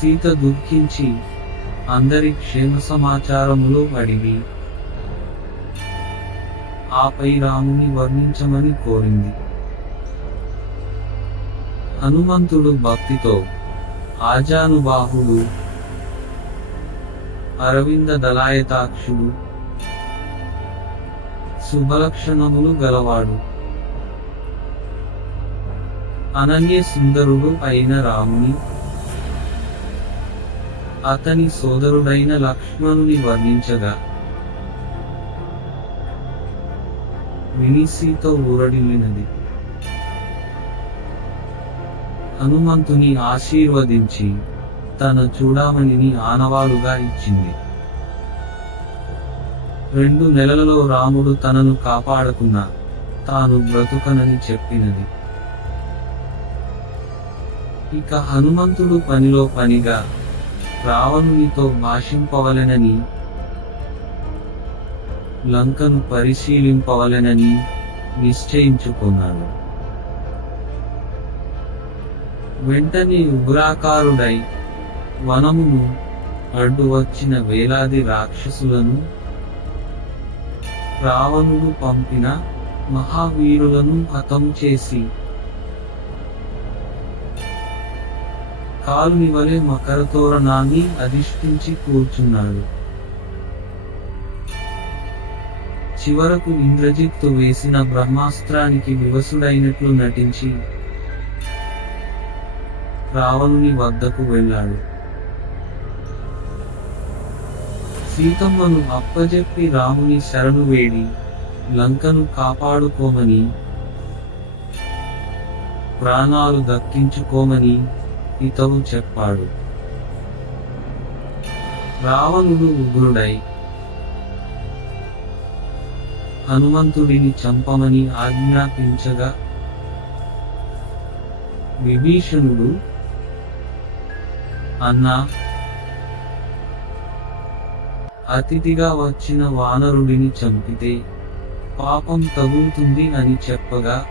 సీత దుఃఖించి అందరి క్షేమ సమాచారములు అడిగి ఆపై రాముని వర్ణించమని కోరింది. హనుమంతుడు భక్తితో ఆజానుబాహుడు అరవింద దళాయతాక్షుడు శుభలక్షణములు గలవాడు. అనన్య సుందరుడు అయిన రాముని అతని సోదరుడైన లక్ష్మణుని వర్ణించగా విని సీత ఊరడిల్లినది. హనుమంతుని ఆశీర్వదించి తన చూడామణిని ఆనవాలుగా ఇచ్చింది. రెండు నెలలలో రాముడు తనను కాపాడకున్నా తాను బ్రతుకనని చెప్పినది. ఇక హనుమంతుడు పనిలో పనిగా రావణునితో భాషింపవలెనని లంకను పరిశీలింపవలెనని నిశ్చయించుకున్నాను. వెంటనే ఉగ్రాకారుడై వనమును అడ్డు వచ్చిన వేలాది రాక్షసులను రావణుడు పంపిన మహావీరులను హతం చేసి కాలుని వలె అధిష్ఠించి కూర్చున్నాడు. చివరకు ఇంద్రజిత్తు వేసిన బ్రహ్మాస్త్రానికి వివసుడైనట్లు నటించి రావణుని వద్దకు వెళ్ళాడు. సీతమ్మను అప్పజెప్పి రాముని శరణు వేడి లంకను కాపాడుకోమని ప్రాణాలు దక్కించుకోమని ఇతవు చెప్పాడు. రావణుడు ఉగ్రుడై హనుమంతుడిని చంపమని ఆజ్ఞాపించగా విభీషణుడు అన్నా అతిథిగా వచ్చిన వానరుడిని చంపితే పాపం తగులుతుంది అని చెప్పగా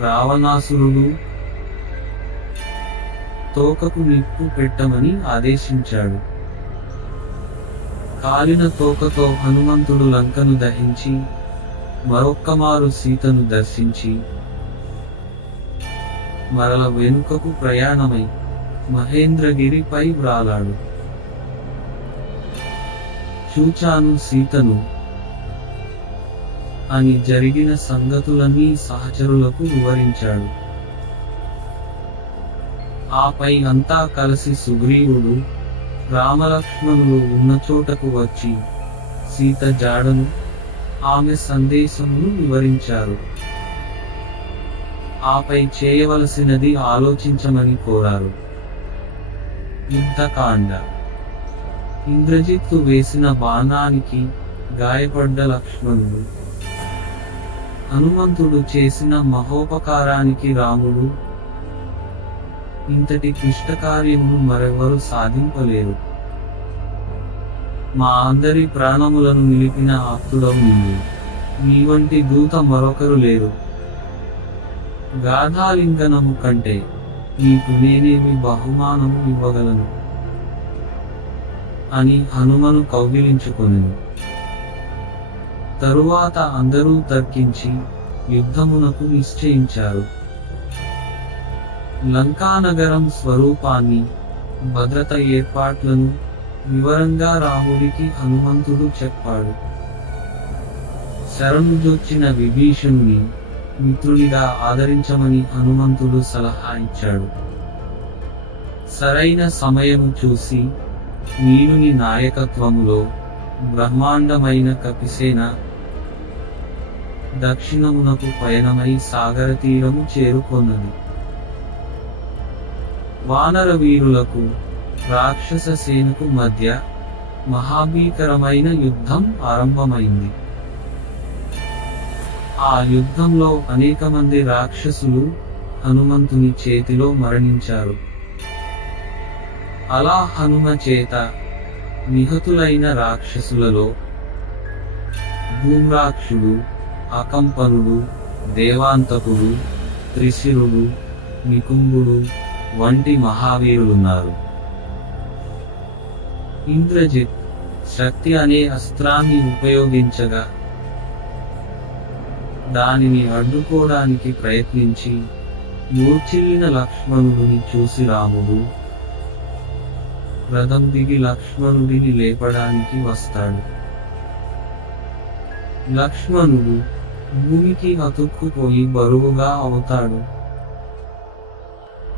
రావణాసురుడు తోకకు నిప్పు పెట్టమని ఆదేశించాడు. కాలిన తోకతో హనుమంతుడు లంకను దహించి మరొక్కమారు సీతను దర్శించి మరల వెనుకకు ప్రయాణమై మహేంద్రగిరిపై వ్రాలాడు. చూచాను సీతను. అని జరిగిన సంగతులన్నీ సహచరులకు వివరించాడు. ఆపై అంతా కలిసి సుగ్రీవుడు రామలక్ష్మణులు ఉన్న చోటకు వచ్చి సీత జాడను ఆమె సందేశమును వివరించారు. ఆపై చేయవలసినది ఆలోచించమని కోరారు. యుద్ధకాండ. ఇంద్రజిత్తు వేసిన బాణానికి గాయపడ్డ లక్ష్మణుడు హనుమంతుడు చేసిన మహోపకారానికి రాముడు ఇంతటి క్లిష్టకార్యమును మరెవరు సాధింపలేరు. మా అందరి ప్రాణములను నిలిపిన ఆప్తుడవు నీవు నీ వంటి దూత మరొకరు లేరు. గాథాలింగనము కంటే నీకు నేనేమి బహుమానము ఇవ్వగలను? అని హనుమను కౌగిలించుకొని తరువాత అందరూ తర్కించి యుద్ధమునకు నిశ్చయించారు. లంకానగరం స్వరూపాన్ని భద్రత ఏర్పాట్లను వివరంగా రాముడికి హనుమంతుడు చెప్పాడు. శరణుజొచ్చిన విభీషణుని మిత్రుడిగా ఆదరించమని హనుమంతుడు సలహా ఇచ్చాడు. సరైన సమయము చూసి నీలుని నాయకత్వములో బ్రహ్మాండమైన కపిసేన దక్షిణమునకు పయనమై సాగర తీరము చేరుకొన్నది. వానర వీరులకు రాక్షస సేనకు మధ్య మహాభీకరమైన యుద్ధం ఆరంభమైంది. ఆ యుద్ధంలో అనేక మంది రాక్షసులు హనుమంతుని చేతిలో మరణించారు. అలా హనుమ చేత నిహతులైన రాక్షసులలో భూమ్రాక్షుడు అకంపనుడు దేవాంతకుడు త్రిశిరుడు నికుంభుడు వంటి మహావీరులున్నారు. ఇంద్రజిత్ శక్తి అనే అస్త్రాన్ని ఉపయోగించగా దానిని అడ్డుకోవడానికి ప్రయత్నించి మూర్చిల్లిన లక్ష్మణుడిని చూసి రాముడు రథం దిగి లక్ష్మణుడిని లేపడానికి వస్తాడు. లక్ష్మణుడు భూమికి అతుక్కుపోయి బరువుగా అవుతాడు.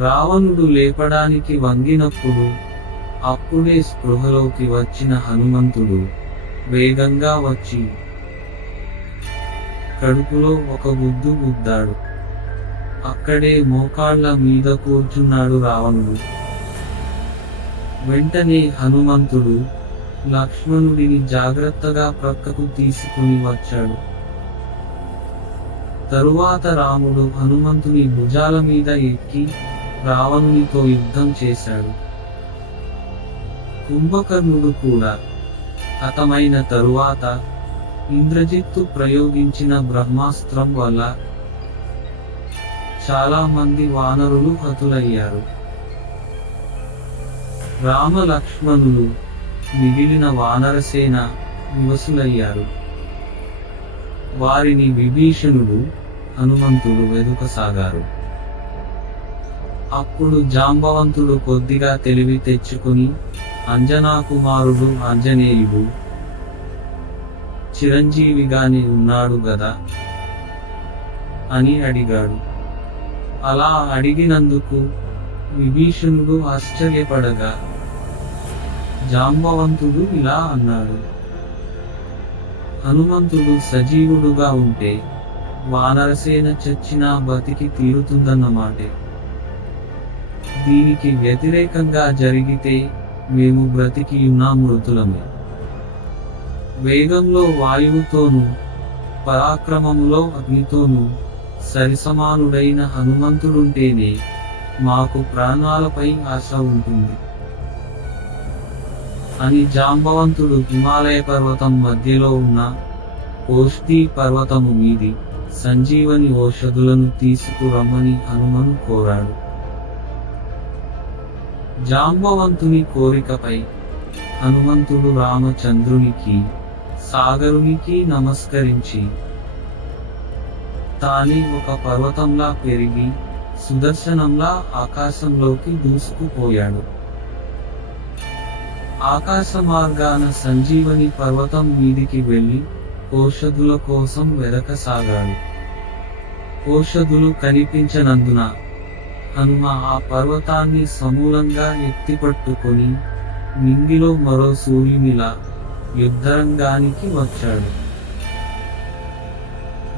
రావణుడు లేపడానికి వంగినప్పుడు అప్పుడే స్పృహలోకి వచ్చిన హనుమంతుడు వేగంగా వచ్చి కడుపులో ఒక గుద్దు గుద్దాడు. అక్కడే మోకాళ్ళ మీద కూర్చున్నాడు రావణుడు వెంటనే హనుమంతుడు లక్ష్మణుడిని జాగ్రత్తగా ప్రక్కకు తీసుకుని వచ్చాడు. తరువాత రాముడు హనుమంతుని భుజాల మీద ఎక్కి రావణునితో యుద్ధం చేశాడు. కుంభకర్ణుడు కూడా హతమైన తరువాత ఇంద్రజిత్తు ప్రయోగించిన బ్రహ్మాస్త్రం వల్ల చాలా మంది వానరులు హతులయ్యారు. రామలక్ష్మణులు మిగిలిన వానరసేన వివసులయ్యారు వారిని విభీషణుడు హనుమంతుడు వెదుకసాగారు. అప్పుడు జాంబవంతుడు కొద్దిగా తెలివి తెచ్చుకుని అంజనా కుమారుడు ఆంజనేయుడు చిరంజీవిగానే ఉన్నాడు గదా? అని అడిగాడు. అలా అడిగినందుకు విభీషణుడు ఆశ్చర్యపడగా జాంబవంతుడు ఇలా అన్నాడు. హనుమంతుడు సజీవుడుగా ఉంటే వానరసేన చచ్చినా బతికి తీరుతుందన్నమాటే. దీనికి వ్యతిరేకంగా జరిగితే మేము బ్రతికి ఉన్నా మృతులమే. వేగంలో వాయువుతోనూ పరాక్రమములో అగ్నితోనూ సరిసమానుడైన హనుమంతుడుంటేనే మాకు ప్రాణాలపై ఆశ ఉంటుంది. అని జాంబవంతుడు హిమాలయ పర్వతం మధ్యలో ఉన్న ఓష్ఠీ పర్వతము మీది సంజీవని ఓషధులను తీసుకురమ్మని హనుమను కోరాడు. జాంబవంతుని కోరికపై హనుమంతుడు రామచంద్రునికి సాగరునికి నమస్కరించి తానే ఒక పర్వతంలా పెరిగి సుదర్శనంలా ఆకాశంలోకి దూసుకుపోయాడు. ఆకాశ మార్గాన సంజీవని పర్వతం మీదికి వెళ్ళి ఔషధుల కోసం వెదకసాగాడు. ఔషధులు కనిపించనందున హనుమ ఆ పర్వతాన్ని సమూలంగా ఎత్తిపట్టుకొని నింగిలో మరో సూర్యునిలా యుద్ధరంగానికి వచ్చాడు.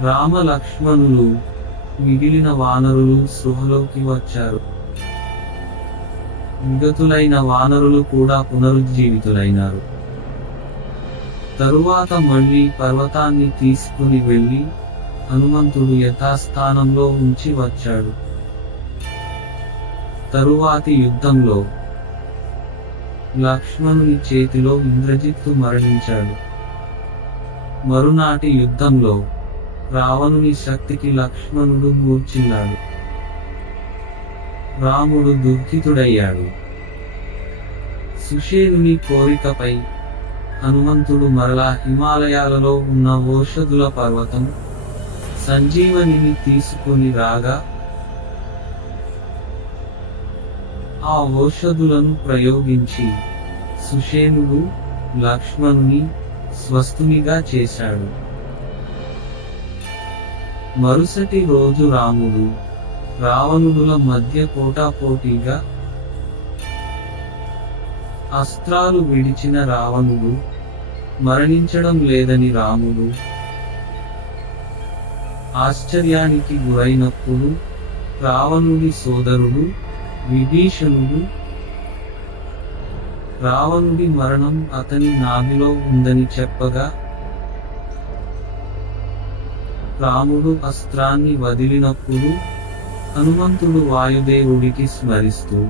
రామ లక్ష్మణులు మిగిలిన వానరులు సృహలోకి వచ్చారు. విగతులైన వానరులు కూడా పునరుజ్జీవితులైనారు. తరువాత మళ్ళీ పర్వతాన్ని తీసుకుని వెళ్ళి హనుమంతుడు యథాస్థానంలో ఉంచి వచ్చాడు. తరువాతి యుద్ధంలో లక్ష్మణుని చేతిలో ఇంద్రజిత్తు మరణించాడు. మరునాటి యుద్ధంలో రావణుని శక్తికి లక్ష్మణుడు మూర్చిల్లాడు రాముడు దుఃఖితుడయ్యాడు. సుషేనుని కోరికపై హనుమంతుడు మరలా హిమాలయాలలో ఉన్న ఓషధుల పర్వతం సంజీవనిని తీసుకుని రాగా ఆ ఔషధులను ప్రయోగించి సుషేనుడు లక్ష్మణుని స్వస్థునిగా చేశాడు. మరుసటి రోజు రాముడు రావణుడుల మధ్య పోటాపోటీగా అస్త్రాలు విడిచిన రావణుడు మరణించడం లేదని రాముడు ఆశ్చర్యానికి గురైనప్పుడు రావణుడి సోదరుడు విభీషణుడు రావణుడి మరణం అతని నాభిలో ఉందని చెప్పగా రాముడు అస్త్రాన్ని వదిలినప్పుడు హనుమంతుడు వాయుదేవుడికి స్మరిస్తూ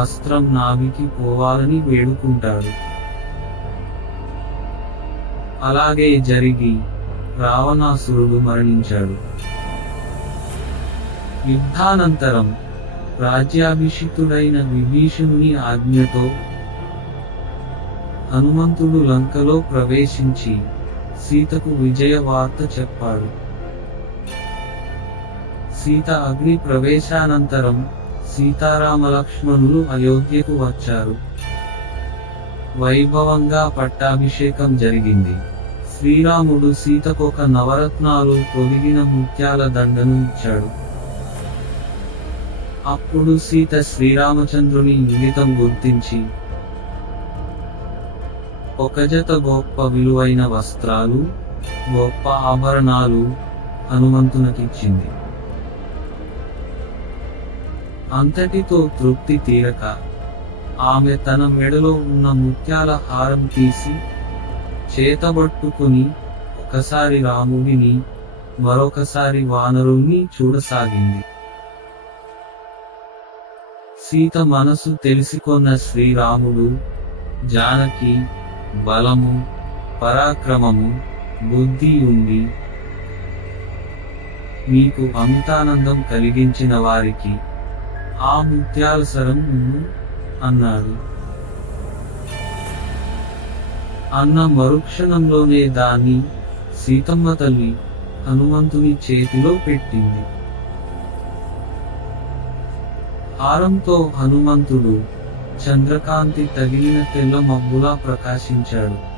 అస్త్రం నాభికి పోవాలని వేడుకుంటాడు. అలాగే జరిగి రావణాసురుడు మరణించాడు. యుద్ధానంతరం రాజ్యాభిషిక్తుడైన విభీషణుని ఆజ్ఞతో హనుమంతుడు లంకలో ప్రవేశించి సీతకు విజయ వార్త చెప్పాడు. సీత అగ్ని ప్రవేశానంతరం సీతారామలక్ష్మణులు అయోధ్యకు వచ్చారు. వైభవంగా పట్టాభిషేకం జరిగింది. శ్రీరాముడు సీతకొక నవరత్నాలు పొదిగిన ముత్యాల దండను ఇచ్చాడు. అప్పుడు సీత శ్రీరామచంద్రుని ఇంగితం గుర్తించి ఒక జత గొప్ప విలువైన వస్త్రాలు గొప్ప ఆభరణాలు హనుమంతునకిచ్చింది. అంతటితో తృప్తి తీరక ఆమె తన మెడలో ఉన్న ముత్యాల హారం తీసి చేతబట్టుకుని ఒకసారి రాముడిని మరొకసారి వానరుణ్ణి చూడసాగింది. సీత మనసు తెలుసుకొన్న శ్రీరాముడు జానకి బలము పరాక్రమము బుద్ధి ఉండి మీకు అమితానందం కలిగించిన వారికి ఆ ముత్యాలసరం అన్నాడు. అన్న మరుక్షణంలోనే దాన్ని సీతమ్మ తల్లి హనుమంతుని చేతిలో పెట్టింది. హారంతో హనుమంతుడు చంద్రకాంతి తగిలిన తెల్ల మబ్బులా ప్రకాశించాడు.